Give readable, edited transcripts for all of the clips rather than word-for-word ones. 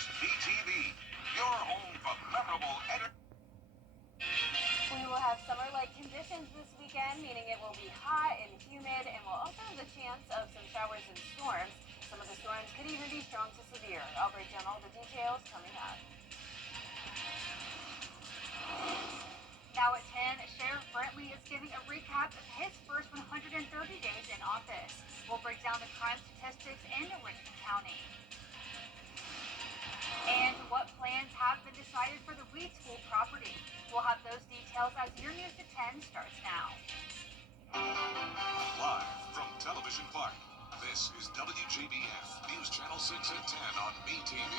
WJBF, your home for memorable entertainment. We will have summer-like conditions this weekend, meaning it will be hot and humid, and we'll also have the chance of some showers and storms. Some of the storms could even be strong to severe. I'll break down all the details coming up. Now at 10, Sheriff Brantley is giving a recap of his first 130 days in office. We'll break down the crime statistics in Richmond County. And what plans have been decided for the Weed School property. We'll have those details as your News at 10 starts now. Live from Television Park, this is WJBF News Channel 6 at 10 on BTV.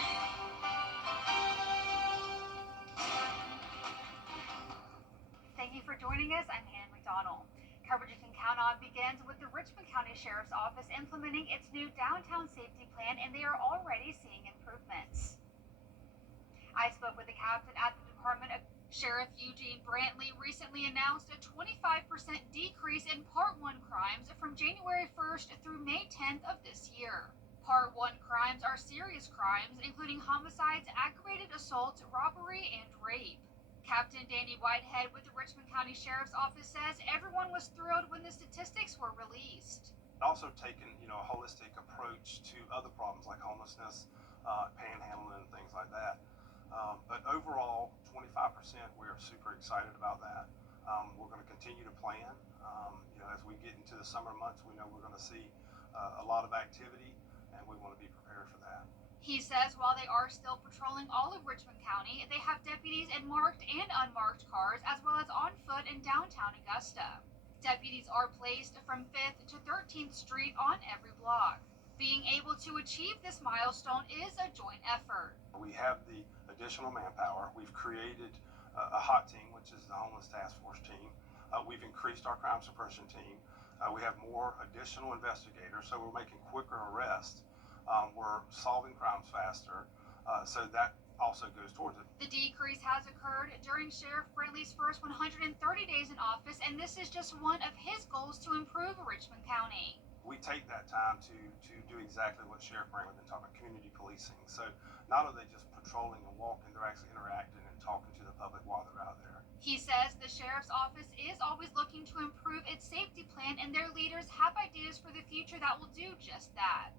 Thank you for joining us. I'm Hannah McDonald. Coverage you can count on begins with the Richmond County Sheriff's Office implementing its new downtown safety plan, and they are already seeing improvements. I spoke with the captain at the department. Sheriff Eugene Brantley recently announced a 25% decrease in Part 1 crimes from January 1st through May 10th of this year. Part 1 crimes are serious crimes, including homicides, aggravated assault, robbery, and rape. Captain Danny Whitehead with the Richmond County Sheriff's Office says everyone was thrilled when the statistics were released. Also taken, a holistic approach to other problems like homelessness, panhandling, and things like that. But overall, 25%, we're super excited about that. We're going to continue to plan. As we get into the summer months, we know we're going to see a lot of activity, and we want to be prepared for that. He says while they are still patrolling all of Richmond County, they have deputies in marked and unmarked cars, as well as on foot in downtown Augusta. Deputies are placed from 5th to 13th Street on every block. Being able to achieve this milestone is a joint effort. We have the additional manpower. We've created a hot team, which is the homeless task force team. We've increased our crime suppression team. We have more additional investigators, so we're making quicker arrests. We're solving crimes faster, so that also goes towards it. The decrease has occurred during Sheriff Brantley's first 130 days in office, and this is just one of his goals to improve Richmond County. We take that time to do exactly what Sheriff Brantley been talking about, community policing. So not are they just patrolling and walking, they're actually interacting and talking to the public while they're out there. He says the Sheriff's Office is always looking to improve its safety plan, and their leaders have ideas for the future that will do just that.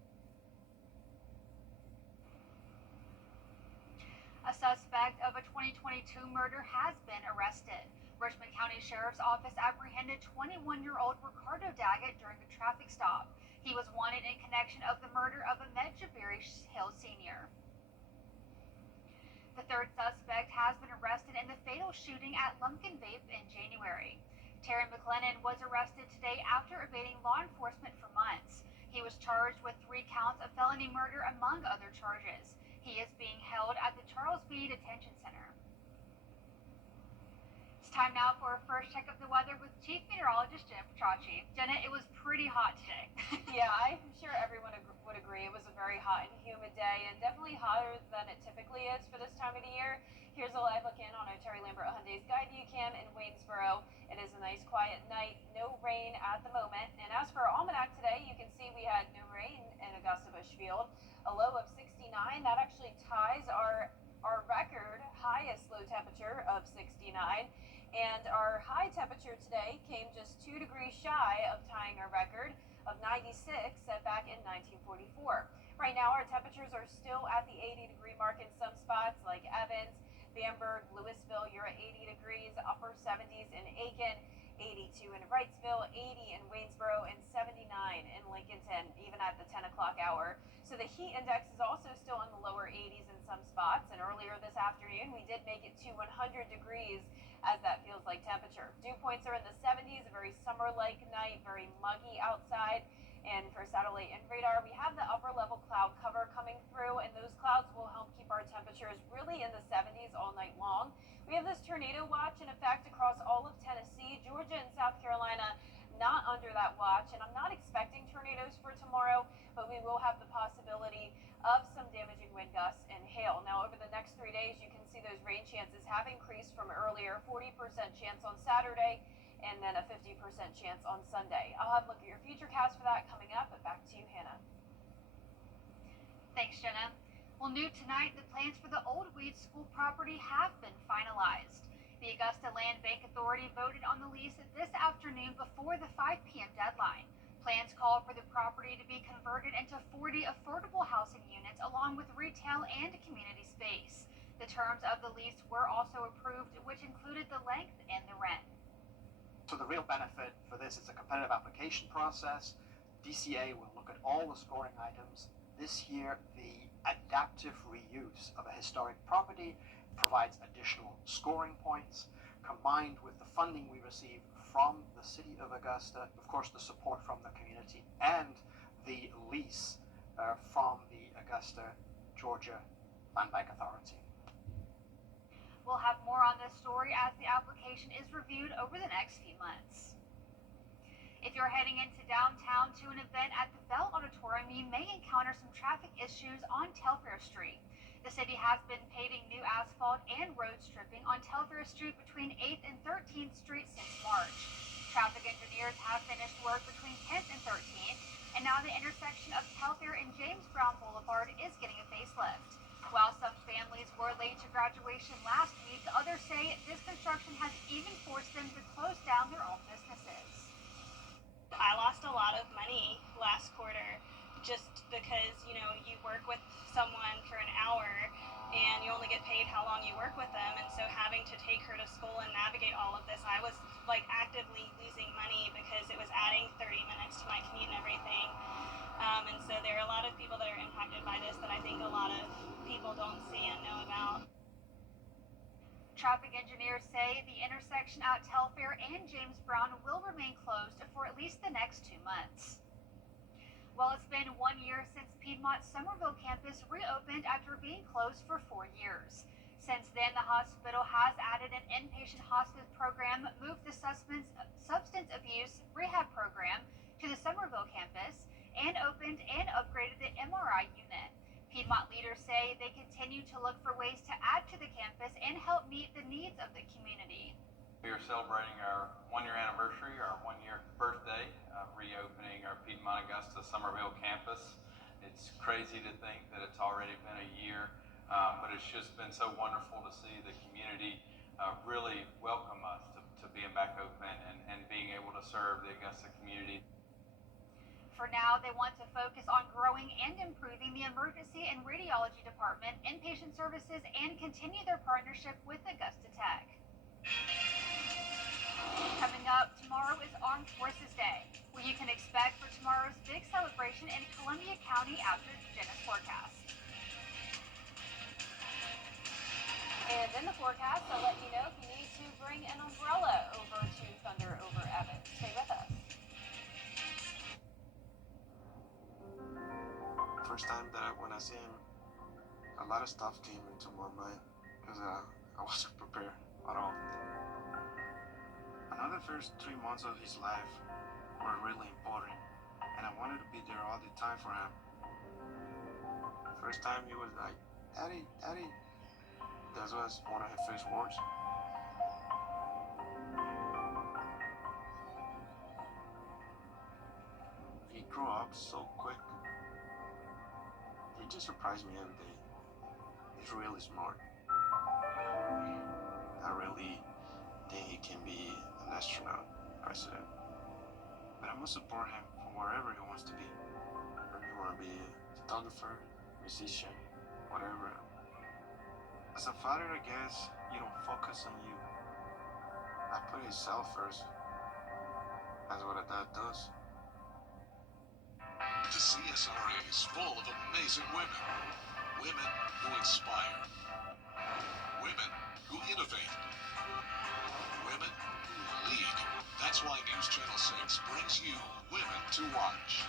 A suspect of a 2022 murder has been arrested. Richmond County Sheriff's Office apprehended 21-year-old Ricardo Daggett during a traffic stop. He was wanted in connection of the murder of Ahmed Jabiri Hill Sr. The third suspect has been arrested in the fatal shooting at Lumpkin Vape in January. Terry McLennan was arrested today after evading law enforcement for months. He was charged with 3 counts of felony murder among other charges. He is being held at the Charles B. Detention Center. It's time now for our first check of the weather with Chief Meteorologist Jenna Petracci. Jenna, it was pretty hot today. Yeah, I'm sure everyone would agree. It was a very hot and humid day, and definitely hotter than it typically is for this time of the year. Here's a live look in on our Terry Lambert Hyundai Skyview Cam in Waynesboro. It is a nice quiet night, no rain at the moment. And as for our almanac today, you can see we had no rain in Augusta Bushfield. A low of 69. That actually ties our record highest low temperature of 69. And our high temperature today came just 2 degrees shy of tying our record of 96 set back in 1944. Right now, our temperatures are still at the 80-degree mark in some spots like Evans, Bamberg, Louisville. You're at 80 degrees, upper 70s in Aiken, 82 in Wrightsville, 80 in Waynesboro, and 79 in Lincolnton, even at the 10 o'clock hour. So the heat index is also still in the lower 80s in some spots. And earlier this afternoon, we did make it to 100 degrees as that feels like temperature. Dew points are in the 70s, a very summer-like night, very muggy outside. And for satellite and radar, we have the upper level cloud cover coming through, and those clouds will help keep our temperatures really in the 70s all night long. We have this tornado watch in effect across all of Tennessee, Georgia, and South Carolina not under that watch, and I'm not expecting tornadoes for tomorrow, but we will have the possibility of some damaging wind gusts and hail. Now, over the next 3 days, you can see those rain chances have increased from earlier, 40% chance on Saturday, and then a 50% chance on Sunday. I'll have a look at your futurecast for that coming up, but back to you, Hannah. Thanks, Jenna. Well, new tonight, the plans for the Old Weed School property have been finalized. The Augusta Land Bank Authority voted on the lease this afternoon before the 5 p.m. deadline. Plans call for the property to be converted into 40 affordable housing units along with retail and community space. The terms of the lease were also approved, which included the length and the rent. So the real benefit for this is a competitive application process. DCA will look at all the scoring items. This year, the adaptive reuse of a historic property provides additional scoring points, combined with the funding we receive from the City of Augusta, of course the support from the community, and the lease from the Augusta, Georgia Land Bank Authority. We'll have more on this story as the application is reviewed over the next few months. If you're heading into downtown to an event at the Bell Auditorium, you may encounter some traffic issues on Telfair Street. The city has been paving new asphalt and road stripping on Telfair Street between 8th and 13th Street since March. Traffic engineers have finished work between 10th and 13th, and now the intersection of Telfair and James Brown Boulevard is getting a facelift. While some families were late to graduation last week, others say this construction has even forced them to close down their own businesses. I lost a lot of money last quarter just because, you work with someone for an hour and you only get paid how long you work with them. And so having to take her to school and navigate all of this, I was actively losing money because it was adding 30 minutes to my commute and everything. And so there are a lot of people that are impacted by this that I think a lot of people don't see and know about. Traffic engineers say the intersection at Telfair and James Brown will remain closed for at least the next 2 months. Well, it's been 1 year since Piedmont's Somerville campus reopened after being closed for 4 years. Since then, the hospital has added an inpatient hospice program, moved the substance abuse rehab program to the Somerville campus, and opened and upgraded the MRI unit. Piedmont leaders say they continue to look for ways to add to the campus and help meet the needs of the community. We are celebrating our 1-year anniversary, our 1-year birthday, reopening our Piedmont Augusta Somerville campus. It's crazy to think that it's already been a year, but it's just been so wonderful to see the community really welcome us to being back open and being able to serve the Augusta community. For now, they want to focus on growing and improving the emergency and radiology department, inpatient services, and continue their partnership with Augusta Tech. Coming up, tomorrow is Armed Forces Day. What you can expect for tomorrow's big celebration in Columbia County after Jenna's forecast. And in the forecast, I'll let you know if you need to bring an umbrella over to Thunder over Evans. Stay with us. First time that when I see him, a lot of stuff came into my mind because I wasn't prepared at all. Another first 3 months of his life were really important, and I wanted to be there all the time for him. First time he was like, "Daddy, Daddy." That was one of his first words. He grew up so quick. He just surprised me every day. He's really smart. I really think he can be an astronaut, president. But I must support him from wherever he wants to be. Whether he want to be a photographer, musician, whatever. As a father, I guess you don't focus on you. I put himself first. That's what a dad does. The CSRA is full of amazing women. Women who inspire. Women who innovate. Women who lead. That's why News Channel 6 brings you Women to Watch.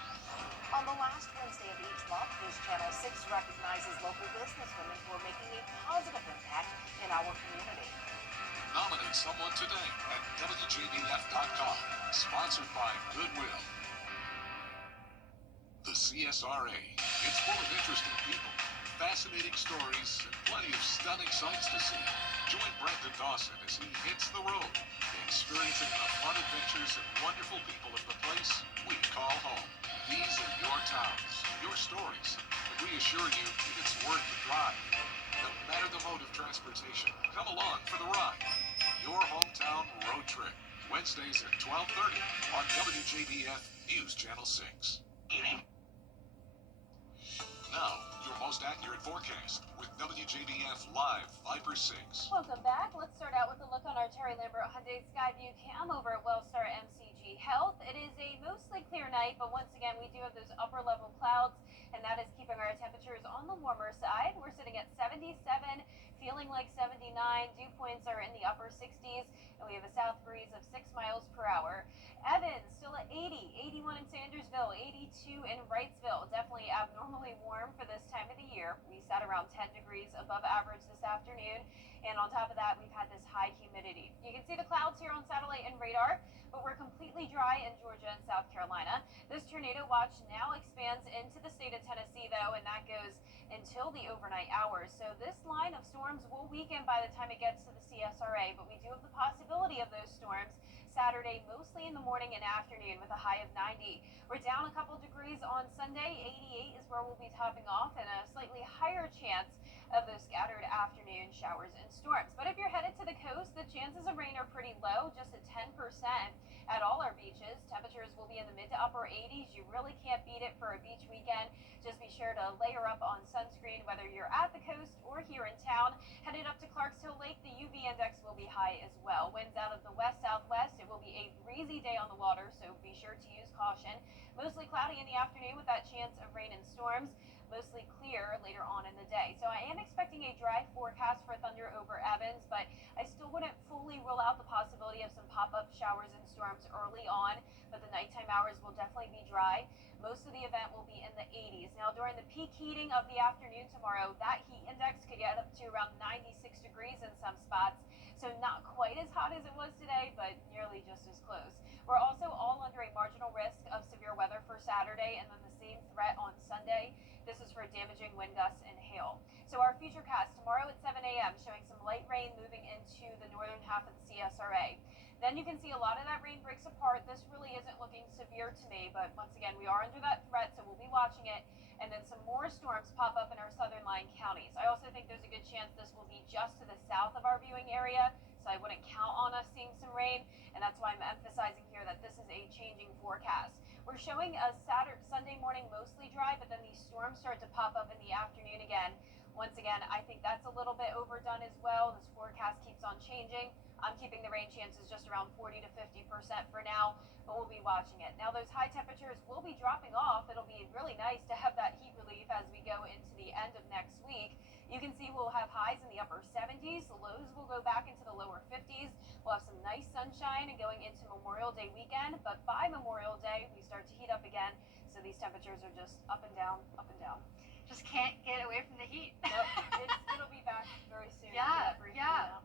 On the last Wednesday of each month, News Channel 6 recognizes local businesswomen who are making a positive impact in our community. Nominate someone today at WJBF.com. Sponsored by Goodwill. The CSRA. It's full of interesting people, fascinating stories, and plenty of stunning sights to see. Join Brendan Dawson as he hits the road, experiencing the fun adventures and wonderful people of the place we call home. These are your towns, your stories, and we assure you it's worth the drive. No matter the mode of transportation, come along for the ride. Your hometown road trip. Wednesdays at 12:30 on WJBF News Channel 6. Now, your most accurate forecast with WJBF Live Viper 6. Welcome back. Let's start out with a look on our Terry Lambert Hyundai Skyview cam over at Wellstar MCG Health. It is a mostly clear night, but once again, we do have those upper level clouds, and that is keeping our temperatures on the warmer side. We're sitting at 77, feeling like 79. Dew points are in the upper 60s, and we have a south breeze of 6 miles per hour. Evans still at 80, 81 in Sandersville, 82 in Wrightsville. Definitely abnormally warm for this time of the year. We sat around 10 degrees above average this afternoon, and on top of that, we've had this high humidity. You can see the clouds here on satellite and radar, but we're completely dry in Georgia and South Carolina. This tornado watch now expands into the state of Tennessee, though, and that goes until the overnight hours. So this line of storms will weaken by the time it gets to the CSRA, but we do have the possibility of those storms Saturday, mostly in the morning and afternoon, with a high of 90. We're down a couple degrees on Sunday. 88 is where we'll be topping off, and a slightly higher chance of those scattered afternoon showers and storms. But if you're headed to the coast, the chances of rain are pretty low, just at 10% at all our beaches. Temperatures will be in the mid to upper 80s. You really can't beat it for a beach weekend. Just be sure to layer up on sunscreen, whether you're at the coast or here in town. Headed up to Clarksville Lake, the UV index will be high as well. Winds out of the west-southwest. It will be a breezy day on the water, so be sure to use caution. Mostly cloudy in the afternoon with that chance of rain and storms. Mostly clear later on in the day. So I am expecting a dry forecast for thunder over Evans, but I still wouldn't fully rule out the possibility of some pop-up showers and storms early on, but the nighttime hours will definitely be dry. Most of the event will be in the 80s. Now, during the peak heating of the afternoon tomorrow, that heat index could get up to around 96 degrees in some spots. So not quite as hot as it was today, but nearly just as close. We're also all under a marginal risk of severe weather for Saturday, and then the same threat on Sunday. This is for damaging wind gusts and hail. So our futurecast tomorrow at 7 a.m. showing some light rain moving into the northern half of the CSRA. Then you can see a lot of that rain breaks apart. This really isn't looking severe to me, but once again, we are under that threat, so we'll be watching it. And then some more storms pop up in our southern line counties. I also think there's a good chance this will be just to the south of our viewing area, so I wouldn't count on us seeing some rain, and that's why I'm emphasizing here that this is a changing forecast. We're showing a Sunday morning mostly dry, but then these storms start to pop up in the afternoon again. Once again, I think that's a little bit overdone as well. This forecast keeps on changing. I'm keeping the rain chances just around 40 to 50% for now, but we'll be watching it. Now, those high temperatures will be dropping off. It'll be really nice to have that heat relief as we go into the end of next week. You can see we'll have highs in the upper 70s. The lows will go back into the lower 50s. We'll have some nice sunshine and going into Memorial Day weekend, but by Memorial Day, we start to heat up again. So these temperatures are just up and down, up and down. Just can't get away from the heat. Nope, it'll be back very soon. Yeah.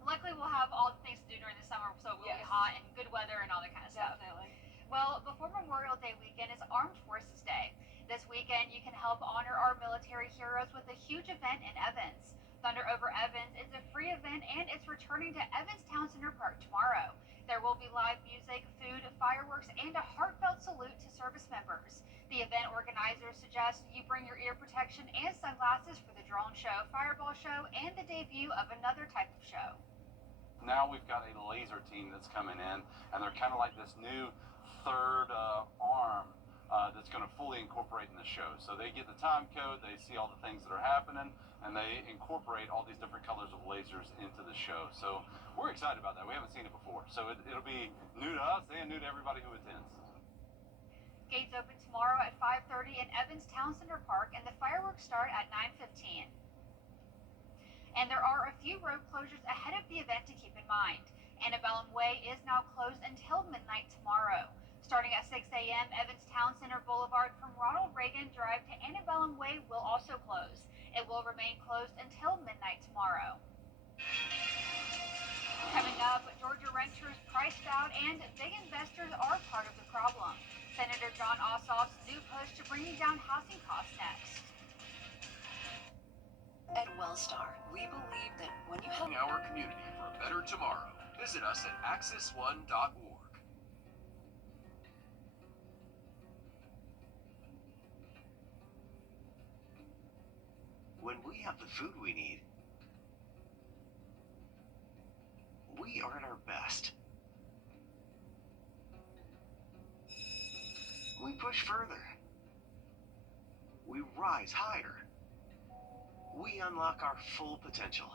Luckily, we'll have all the things to do during the summer, so it will be hot and good weather and all that kind of stuff. Definitely. Well, before Memorial Day weekend is Armed Forces Day. This weekend, you can help honor our military heroes with a huge event in Evans. Thunder Over Evans is a free event, and it's returning to Evans Town Center Park tomorrow. There will be live music, food, fireworks, and a heartfelt salute to service members. The event organizers suggest you bring your ear protection and sunglasses for the drone show, fireball show, and the debut of another type of show. Now we've got a laser team that's coming in, and they're kind of like this new third arm that's going to fully incorporate in the show. So they get the time code, they see all the things that are happening, and they incorporate all these different colors of lasers into the show. So we're excited about that. We haven't seen it before. So it'll be new to us and new to everybody who attends. Gates open tomorrow at 5:30 in Evans Town Center Park, and the fireworks start at 9:15. And there are a few road closures ahead of the event to keep in mind. Antebellum Way is now closed until midnight tomorrow. Starting at 6 a.m., Evans Town Center Boulevard from Ronald Reagan Drive to Antebellum Way will also close. It will remain closed until midnight tomorrow. Coming up, Georgia renters priced out and big investors are part of the problem. Senator John Ossoff's new push to bringing down housing costs next. At Wellstar, we believe that when you help Our community for a better tomorrow. Visit us at axis1.org. When we we have the food we need, we are at our best. We push further. We rise higher. We unlock our full potential.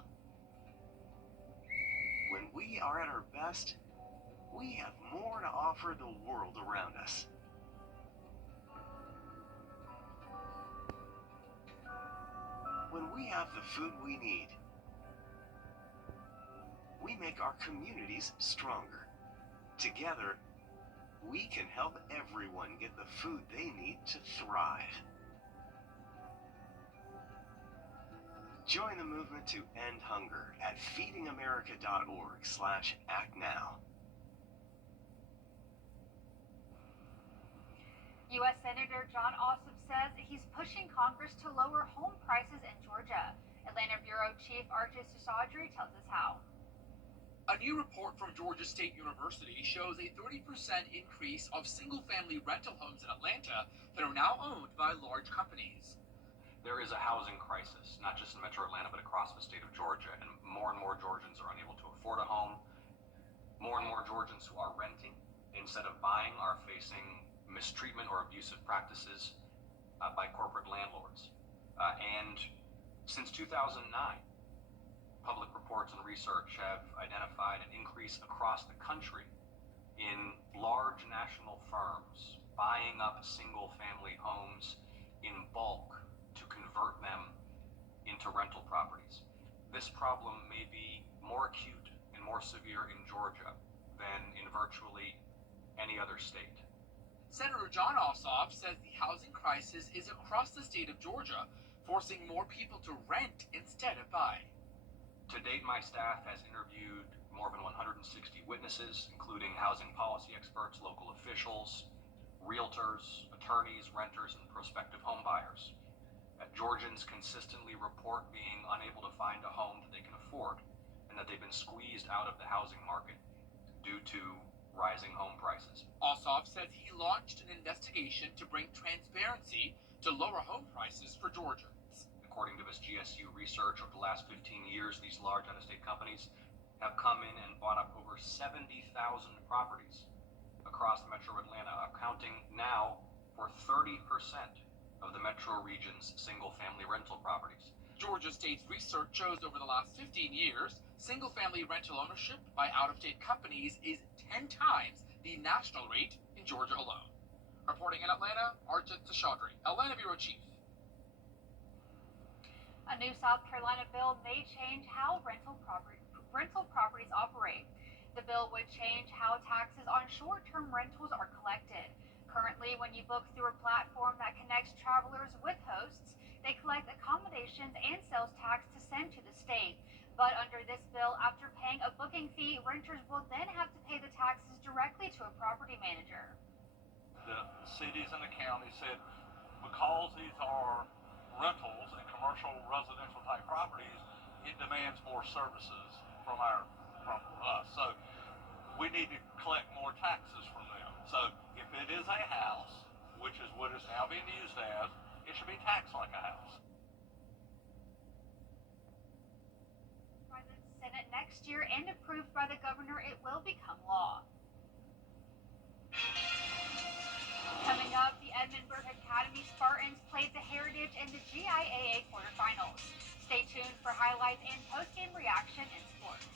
When we are at our best, we have more to offer the world around us. When we have the food we need, we make our communities stronger. Together, we can help everyone get the food they need to thrive. Join the movement to end hunger at feedingamerica.org/actnow. U.S. Senator John Ossoff says he's pushing Congress to lower home prices in Georgia. Atlanta Bureau Chief Archie Chaudhry tells us how. A new report from Georgia State University shows a 30% increase of single-family rental homes in Atlanta that are now owned by large companies. There is a housing crisis, not just in Metro Atlanta, but across the state of Georgia, and more Georgians are unable to afford a home. More and more Georgians who are renting instead of buying are facing mistreatment or abusive practices by corporate landlords. And since 2009, public reports and research have identified an increase across the country in large national firms buying up single-family homes in bulk to convert them into rental properties. This problem may be more acute and more severe in Georgia than in virtually any other state. Senator John Ossoff says the housing crisis is across the state of Georgia, forcing more people to rent instead of buy. To date, my staff has interviewed more than 160 witnesses, including housing policy experts, local officials, realtors, attorneys, renters, and prospective home buyers. Georgians consistently report being unable to find a home that they can afford, and that they've been squeezed out of the housing market due to rising home prices. Ossoff says he launched an investigation to bring transparency to lower home prices for Georgians. According to this GSU research, over the last 15 years, these large out-of-state companies have come in and bought up over 70,000 properties across Metro Atlanta, accounting now for 30% of the metro region's single-family rental properties. Georgia State's research shows over the last 15 years, single-family rental ownership by out-of-state companies is 10 times the national rate in Georgia alone. Reporting in Atlanta, Archie Chaudhry, Atlanta Bureau Chief. A new South Carolina bill may change how rental properties operate. The bill would change how taxes on short-term rentals are collected. Currently, when you book through a platform that connects travelers with hosts, they collect accommodations and sales tax to send to the state. But under this bill, after paying a booking fee, renters will then have to pay the taxes directly to a property manager. The cities and the county said because these are rentals and commercial residential type properties, it demands more services from us. So we need to collect more taxes from them. So if it is a house, which is what it's now being used as, it should be taxed like a house. By the Senate next year and approved by the governor, it will become law. Coming up, the Edmundburg Academy Spartans played the Heritage in the GIAA quarterfinals. Stay tuned for highlights and post-game reaction in sports.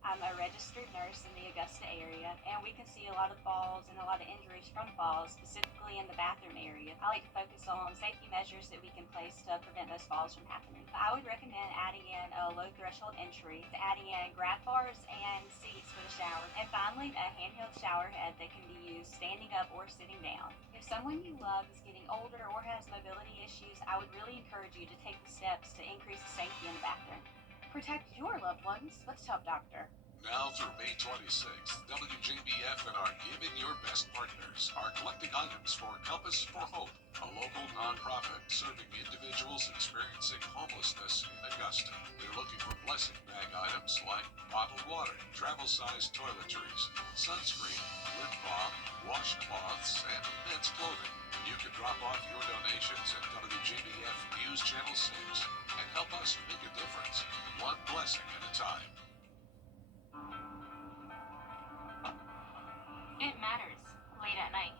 I'm a registered nurse in the Augusta area, and we can see a lot of falls and a lot of injuries from falls, specifically in the bathroom area. I like to focus on safety measures that we can place to prevent those falls from happening. I would recommend adding in a low threshold entry, adding in grab bars and seats for the shower, and finally a handheld shower head that can be used standing up or sitting down. If someone you love is getting older or has mobility issues, I would really encourage you to take the steps to increase the safety in the bathroom. Protect your loved ones with Top Doctor. Now through May 26th, WJBF and our Giving Your Best partners are collecting items for Compass for Hope, a local nonprofit serving individuals experiencing homelessness in Augusta. They're looking for blessing bag items like bottled water, travel-sized toiletries, sunscreen, lip balm, washcloths, and men's clothing. You can drop off your donations at WJBF News Channel 6 and help us make a difference, one blessing at a time. It matters late at night.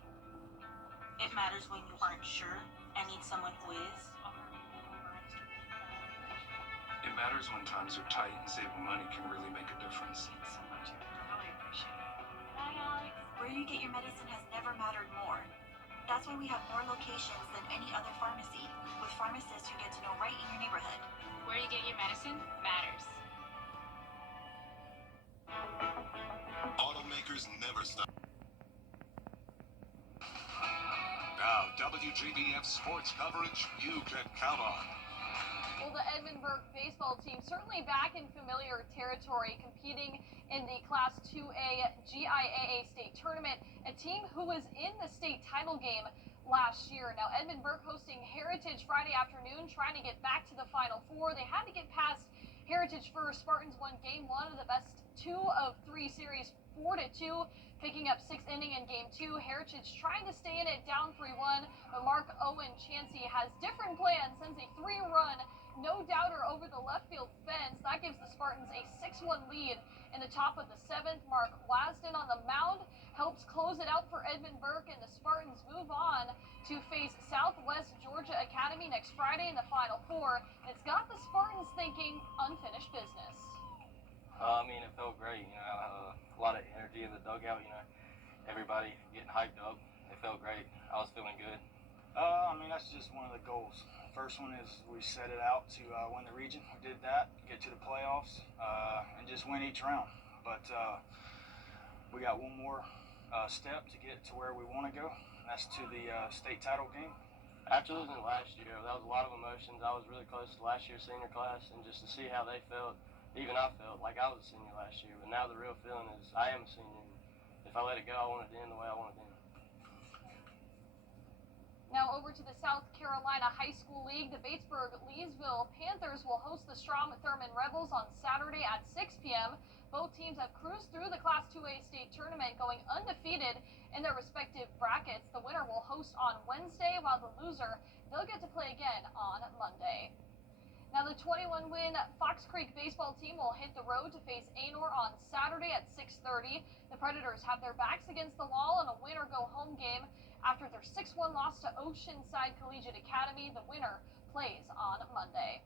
It matters when you aren't sure and need someone who is. It matters when times are tight and saving money can really make a difference. Thanks so much, Eric. I really appreciate it. Bye, Alex. Where you get your medicine has never mattered more. That's why we have more locations than any other pharmacy, with pharmacists who get to know right in your neighborhood. Where you get your medicine matters. Automakers never stop. Now, WJBF sports coverage you can count on. Well, the Edmundburg baseball team certainly back in familiar territory, competing in the Class 2A GIAA state tournament, a team who was in the state title game last year. Now, Edmundburg hosting Heritage Friday afternoon, trying to get back to the Final Four. They had to get past Heritage first. Spartans won Game 1 of the best 2 of 3 series, 4-2, picking up 6th inning in Game 2. Heritage trying to stay in it, down 3-1, but Mark Owen Chansey has different plans, sends a 3-run no-doubter over the left field fence. That gives the Spartans a 6-1 lead in the top of the 7th. Mark Wasden on the mound helps close it out for Edmundburg, and the Spartans move on to face Southwest Georgia Academy next Friday in the Final Four. And it's got the Spartans thinking unfinished business. I mean, it felt great. A lot of energy in the dugout. Everybody getting hyped up. It felt great. I was feeling good. I mean, that's just one of the goals. First one is we set it out to win the region. We did that, get to the playoffs, and just win each round. But we got one more step to get to where we want to go. And that's to the state title game. After losing last year, that was a lot of emotions. I was really close to last year's senior class, and just to see how they felt, even I felt like I was a senior last year. But now the real feeling is I am a senior. If I let it go, I want it to end the way I want it to end. Now over to the South Carolina High School League. The Batesburg-Leesville Panthers will host the Strom-Thurmond Rebels on Saturday at 6 p.m. Both teams have cruised through the Class 2A state tournament, going undefeated in their respective brackets. The winner will host on Wednesday, while the loser, they'll get to play again on Monday. Now the 21-win Fox Creek baseball team will hit the road to face Anor on Saturday at 6:30. The Predators have their backs against the wall in a win-or-go-home game after their 6-1 loss to Oceanside Collegiate Academy. The winner plays on Monday.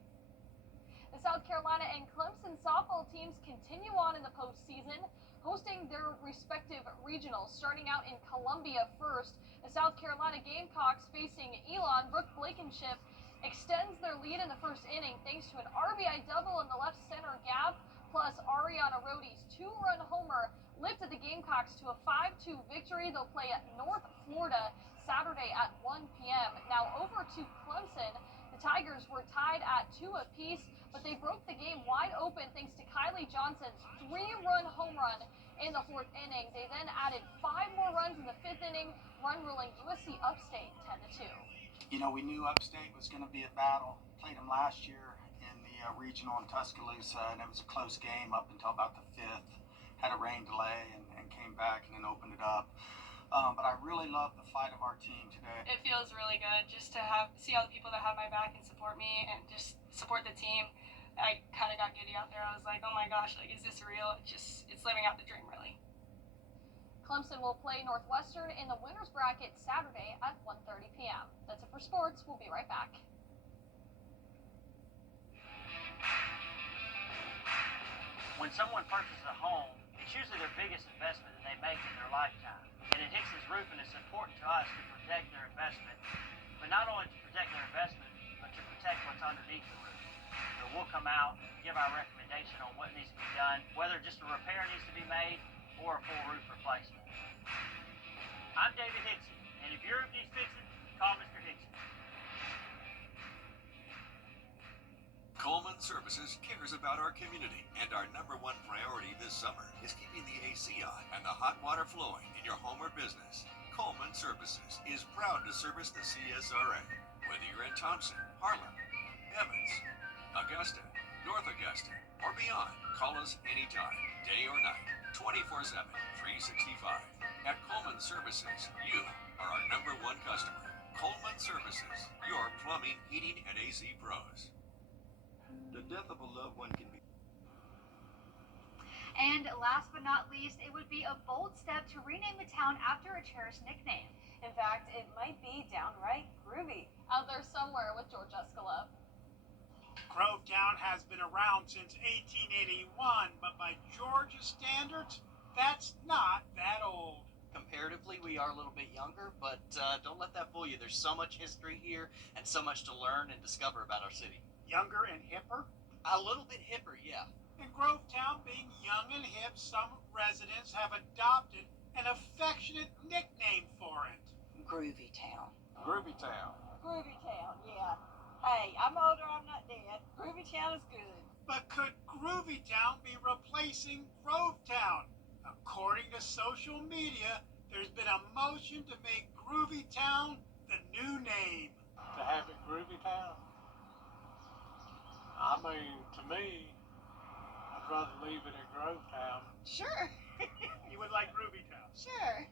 The South Carolina and Clemson softball teams continue on in the postseason, hosting their respective regionals, starting out in Columbia first. The South Carolina Gamecocks facing Elon. Brooke Blankenship extends their lead in the first inning thanks to an RBI double in the left center gap, plus Ariana Rohde's 2-run homer lifted the Gamecocks to a 5-2 victory. They'll play at North Florida Saturday at 1 p.m. Now over to Clemson. The Tigers were tied at 2 apiece, but they broke the game wide open thanks to Kylie Johnson's 3-run home run in the 4th inning. They then added 5 more runs in the 5th inning, run ruling USC Upstate 10-2. We knew Upstate was going to be a battle. Played them last year in the regional in Tuscaloosa, and it was a close game up until about the 5th. Had a rain delay and came back and then opened it up. But I really love the fight of our team today. It feels really good just to see all the people that have my back and support me and just support the team. I kind of got giddy out there. I was like, oh my gosh, is this real? It's living out the dream, really. Clemson will play Northwestern in the winner's bracket Saturday at 1:30 p.m. That's it for sports. We'll be right back. When someone purchases a home, it's usually their biggest investment that they make in their lifetime. And at Hicks's Roofing, it's important to us to protect their investment, but not only to protect their investment, but to protect what's underneath the roof. So we'll come out and give our recommendation on what needs to be done, whether just a repair needs to be made or a full roof replacement. I'm David Hickson, and if your roof needs fixing, call Mr. Hickson. Coleman Services cares about our community, and our #1 priority this summer is keeping the AC on and the hot water flowing in your home or business. Coleman Services is proud to service the CSRA. Whether you're in Thompson, Harlem, Evans, Augusta, North Augusta, or beyond, call us anytime, day or night, 24/7, 365. At Coleman Services, you are our #1 customer. Coleman Services, your plumbing, heating, and AC pros. The death of a loved one can be. And last but not least, it would be a bold step to rename a town after a cherished nickname. In fact, it might be downright groovy. Out there somewhere with George Escalade. Grovetown has been around since 1881, but by Georgia's standards, that's not that old. Comparatively, we are a little bit younger, but don't let that fool you. There's so much history here and so much to learn and discover about our city. Younger and hipper? A little bit hipper, yeah. In Grovetown, being young and hip, some residents have adopted an affectionate nickname for it. Groovy Town. Groovy Town. Groovy Town, yeah. Hey, I'm older, I'm not dead. Groovy Town is good. But could Groovy Town be replacing Grovetown? According to social media, there's been a motion to make Groovy Town the new name. To have it Groovy Town? I mean, to me, I'd rather leave it at Grovetown. Sure. You would like Groovy Town? Sure.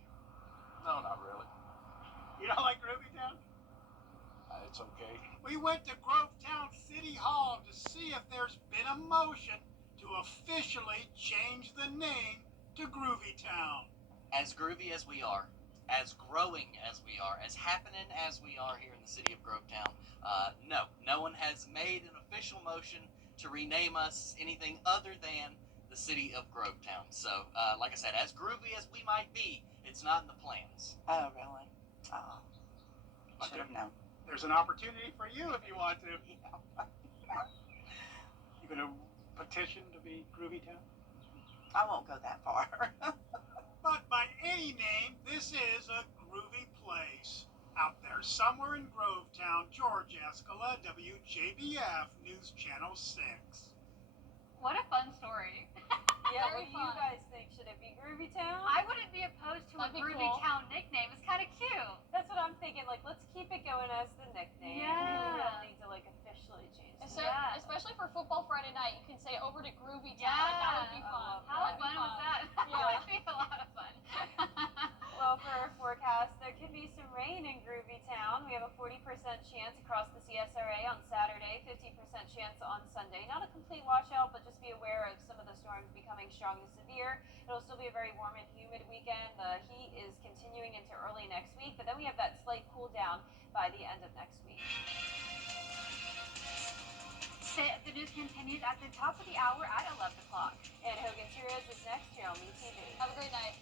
No, not really. You don't like Groovy Town? It's okay. We went to Grovetown City Hall to see if there's been a motion to officially change the name to Groovy Town. As groovy as we are, as growing as we are, as happening as we are here in the city of Grovetown, no one has made an official motion to rename us anything other than the city of Grovetown. So, like I said, as groovy as we might be, it's not in the plans. Oh, really? Oh. Should have known. There's an opportunity for you if you want to. You gonna petition to be Groovy Town? I won't go that far. But by any name, this is a groovy place. Out there somewhere in Grovetown, George Escalade, WJBF News Channel 6. What a fun story. Yeah, Very what do you fun. guys think? Should it be Groovy Town? I wouldn't be opposed to That'd a be Groovy cool. Town nickname. It's kind of cute. That's what I'm thinking. Like, let's keep it going as the nickname. Yeah. Maybe we don't need to like officially change it. And so, especially for Football Friday night, you can say over to Groovy Town. Like, that would be fun. How That'd be fun was that? That Yeah. would be a lot of fun. Well, for our forecast, there could be some rain in Groovy Town. We have a 40% chance across the CSRA on Saturday, 50% chance on Sunday. Not a complete washout, but just be aware of some of the storms becoming strong and severe. It'll still be a very warm and humid weekend. The heat is continuing into early next week, but then we have that slight cool down by the end of next week. The news continues at the top of the hour at 11 o'clock. And Hogan Heroes is next here on MeTV. Have a great night.